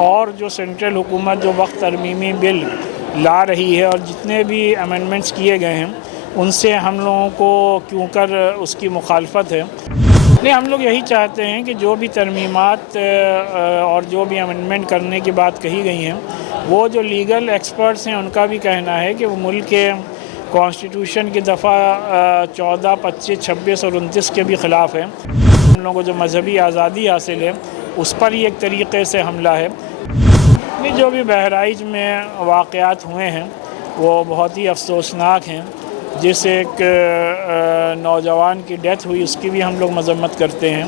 اور جو سینٹرل حکومت جو وقت ترمیمی بل لا رہی ہے اور جتنے بھی امینڈمنٹس کیے گئے ہیں ان سے ہم لوگوں کو کیوں کر اس کی مخالفت ہے۔ نہیں، ہم لوگ یہی چاہتے ہیں کہ جو بھی ترمیمات اور جو بھی امینڈمنٹ کرنے کی بات کہی گئی ہیں وہ جو لیگل ایکسپرٹس ہیں ان کا بھی کہنا ہے کہ وہ ملک کے کانسٹیٹیوشن کی دفعہ 14، 25، 26 اور 29 کے بھی خلاف ہے۔ ہم لوگوں کو جو مذہبی آزادی حاصل ہے اس پر ہی ایک طریقے سے حملہ ہے۔ جو بھی بہرائچ میں واقعات ہوئے ہیں وہ بہت ہی افسوسناک ہیں۔ جس ایک نوجوان کی ڈیتھ ہوئی اس کی بھی ہم لوگ مذمت کرتے ہیں۔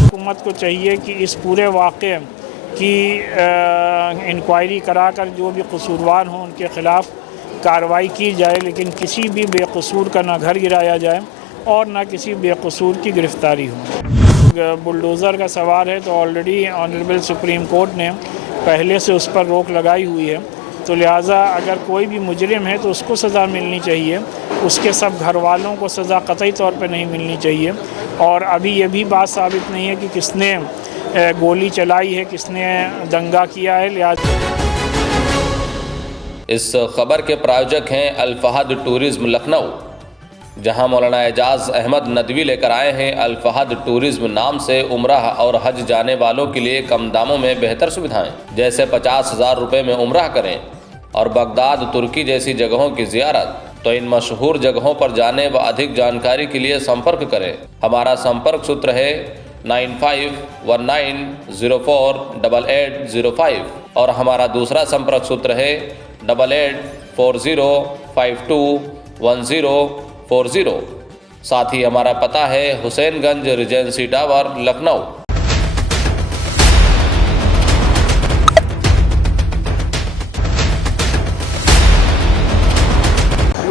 حکومت کو چاہیے کہ اس پورے واقعے کی انکوائری کرا کر جو بھی قصوروار ہوں ان کے خلاف کارروائی کی جائے، لیکن کسی بھی بے قصور کا نہ گھر گرایا جائے اور نہ کسی بے قصور کی گرفتاری ہو۔ بلڈوزر کا سوال ہے تو آلریڈی آنریبل سپریم کورٹ نے پہلے سے اس پر روک لگائی ہوئی ہے، تو لہٰذا اگر کوئی بھی مجرم ہے تو اس کو سزا ملنی چاہیے، اس کے سب گھر والوں کو سزا قطعی طور پہ نہیں ملنی چاہیے۔ اور ابھی یہ بھی بات ثابت نہیں ہے کہ کس نے گولی چلائی ہے، کس نے دنگا کیا ہے، لہٰذا اس خبر کے پراوجک ہیں الفہد ٹورزم لکھنؤ، جہاں مولانا اعجاز احمد ندوی لے کر آئے ہیں الفہد ٹورزم نام سے عمرہ اور حج جانے والوں کے لیے کم داموں میں بہتر سویدھائیں، جیسے 50,000 روپے میں عمرہ کریں اور بغداد ترکی جیسی جگہوں کی زیارت۔ تو ان مشہور جگہوں پر جانے و ادھک جانکاری کے لیے سمپرک کریں۔ ہمارا سمپرک سوتر ہے 9519048805 اور ہمارا دوسرا سمپرک سوتر ہے 8840521040۔ ساتھ ہی ہمارا پتہ ہے حسین گنج ریجنسی ٹاور لکھنؤ۔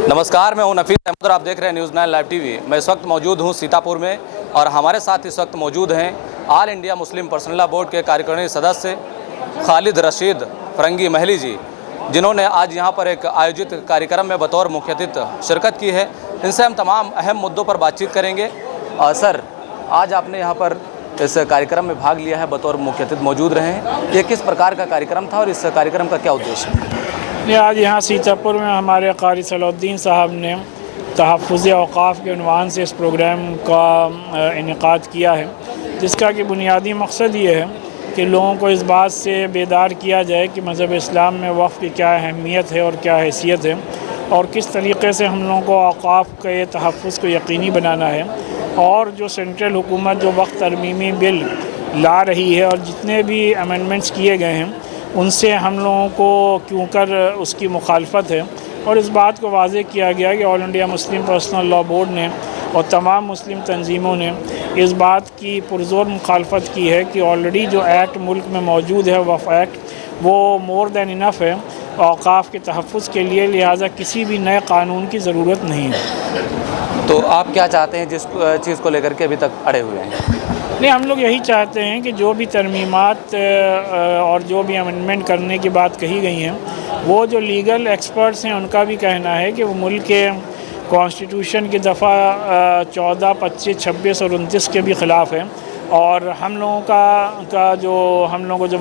نمسکار، میں ہوں نفیس احمد اور آپ دیکھ رہے ہیں نیوز 9 لائیو ٹی وی۔ میں اس وقت موجود ہوں سیتاپور میں اور ہمارے ساتھ اس وقت موجود ہیں آل انڈیا مسلم پرسنل لا بورڈ کے کاریکرنی سدسیہ خالد رشید فرنگی محلی جی، جنہوں نے آج یہاں پر ایک آیوجت کاریکرم میں بطور مکھیہ اتر شرکت کی ہے۔ ان سے ہم تمام اہم مدعوں پر بات چیت کریں گے۔ سر، آج آپ نے یہاں پر اس کاریکرم میں بھاگ لیا ہے، بطور مکھیہ اتر موجود رہے ہیں، یہ کس پرکار کا کاریکرم تھا اور اس کاریکرم کا کیا ادیش ہے؟ آج یہاں سیتاپور میں ہمارے قاری صلاح الدین صاحب نے تحفظ اوقاف کے عنوان سے اس پروگرام کا انعقاد کیا ہے، جس کا کہ بنیادی مقصد یہ ہے کہ لوگوں کو اس بات سے بیدار کیا جائے کہ مذہب اسلام میں وقف کی کیا اہمیت ہے اور کیا حیثیت ہے، اور کس طریقے سے ہم لوگوں کو اوقاف کے تحفظ کو یقینی بنانا ہے، اور جو سینٹرل حکومت جو وقت ترمیمی بل لا رہی ہے اور جتنے بھی امینڈمنٹس کیے گئے ہیں ان سے ہم لوگوں کو کیوں کر اس کی مخالفت ہے، اور اس بات کو واضح کیا گیا کہ آل انڈیا مسلم پرسنل لا بورڈ نے اور تمام مسلم تنظیموں نے اس بات کی پرزور مخالفت کی ہے کہ آلریڈی جو ایکٹ ملک میں موجود ہے وقف ایکٹ، وہ مور دین انف ہے اوقاف کے تحفظ کے لیے، لہٰذا کسی بھی نئے قانون کی ضرورت نہیں ہے۔ تو آپ کیا چاہتے ہیں جس چیز کو لے کر کے ابھی تک اڑے ہوئے ہیں؟ نہیں، ہم لوگ یہی چاہتے ہیں کہ جو بھی ترمیمات اور جو بھی امینڈمنٹ کرنے کی بات کہی گئی ہیں وہ جو لیگل ایکسپرٹس ہیں ان کا بھی کہنا ہے کہ وہ ملک کے کانسٹیٹیوشن کی دفعہ 14، 25، 26 اور 29 کے بھی خلاف ہے، اور ہم لوگوں کا جو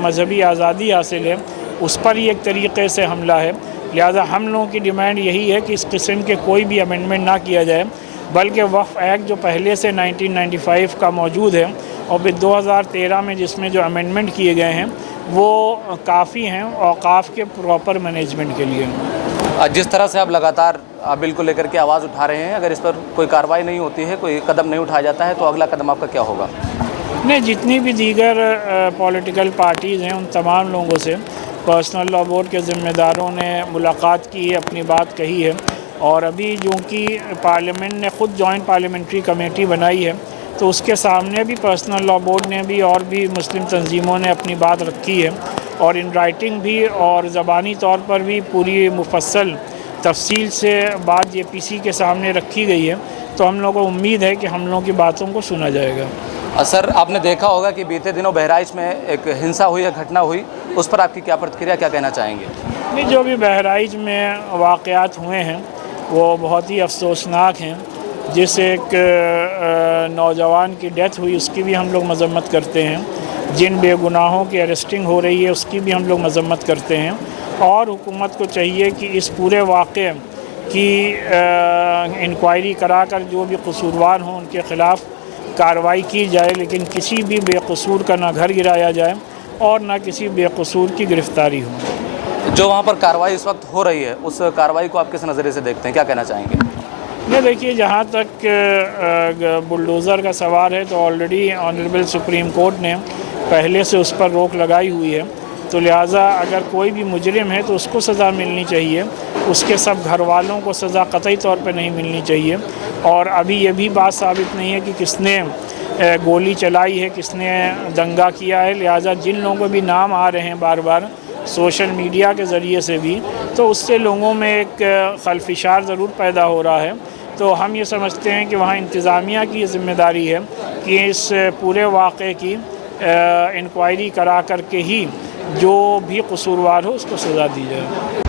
مذہبی آزادی حاصل ہے اس پر ہی ایک طریقے سے حملہ ہے، لہذا ہم لوگوں کی ڈیمانڈ یہی ہے کہ اس قسم کے کوئی بھی امینڈمنٹ نہ کیا جائے، بلکہ وقف ایکٹ جو پہلے سے 1995 کا موجود ہے اور پھر 2013 میں جس میں جو امینڈمنٹ کیے گئے ہیں وہ کافی ہیں اوقاف کے پراپر مینجمنٹ کے لیے۔ جس طرح سے آپ لگاتار بل کو لے کر کے آواز اٹھا رہے ہیں، اگر اس پر کوئی کارروائی نہیں ہوتی ہے، کوئی قدم نہیں اٹھایا جاتا ہے، تو اگلا قدم آپ کا کیا ہوگا؟ نہیں، جتنی بھی دیگر پولیٹیکل پارٹیز ہیں ان تمام لوگوں سے پرسنل لا بورڈ کے ذمہ داروں نے ملاقات کی، اپنی بات کہی ہے، اور ابھی جو کہ پارلیمنٹ نے خود جوائنٹ پارلیمنٹری کمیٹی بنائی ہے تو اس کے سامنے بھی پرسنل لا بورڈ نے بھی اور بھی مسلم تنظیموں نے اپنی بات رکھی ہے، اور ان رائٹنگ بھی اور زبانی طور پر بھی پوری مفصل تفصیل سے بات جے پی سی کے سامنے رکھی گئی ہے، تو ہم لوگوں کو امید ہے کہ ہم لوگوں کی باتوں کو سنا جائے گا۔ سر، آپ نے دیکھا ہوگا کہ بیتے دنوں بہرائچ میں ایک ہنسا ہوئی یا گھٹنا ہوئی، اس پر آپ کی کیا پرتکریا، کیا کہنا چاہیں گے؟ جو بھی بہرائچ میں واقعات ہوئے ہیں وہ بہت ہی افسوسناک ہیں۔ جس ایک نوجوان کی ڈیتھ ہوئی اس کی بھی ہم لوگ مذمت کرتے ہیں، جن بے گناہوں کی اریسٹنگ ہو رہی ہے اس کی بھی ہم لوگ مذمت کرتے ہیں، اور حکومت کو چاہیے کہ اس پورے واقعے کی انکوائری کرا کر جو بھی قصوروار ہوں ان کے خلاف کارروائی کی جائے، لیکن کسی بھی بے قصور کا نہ گھر گرایا جائے اور نہ کسی بے قصور کی گرفتاری ہو۔ جو وہاں پر کارروائی اس وقت ہو رہی ہے اس کارروائی کو آپ کس نظریے سے دیکھتے ہیں، کیا کہنا چاہیں گے؟ یہ دیکھیے، جہاں تک بلڈوزر کا سوال ہے تو آلریڈی آنریبل سپریم کورٹ نے پہلے سے اس پر روک لگائی ہوئی ہے، تو لہٰذا اگر کوئی بھی مجرم ہے تو اس کو سزا ملنی چاہیے، اس کے سب گھر والوں کو سزا قطعی طور پہ نہیں ملنی چاہیے۔ اور ابھی یہ بھی بات ثابت نہیں ہے کہ کس نے گولی چلائی ہے، کس نے دنگا کیا ہے، لہٰذا جن لوگوں کو بھی نام آ رہے ہیں بار بار سوشل میڈیا کے ذریعے سے بھی، تو اس سے لوگوں میں ایک خلفشار ضرور پیدا ہو رہا ہے۔ تو ہم یہ سمجھتے ہیں کہ وہاں انتظامیہ کی ذمہ داری ہے کہ اس پورے واقعے کی انکوائری کرا کر کے ہی جو بھی قصوروار ہو اس کو سزا دی جائے۔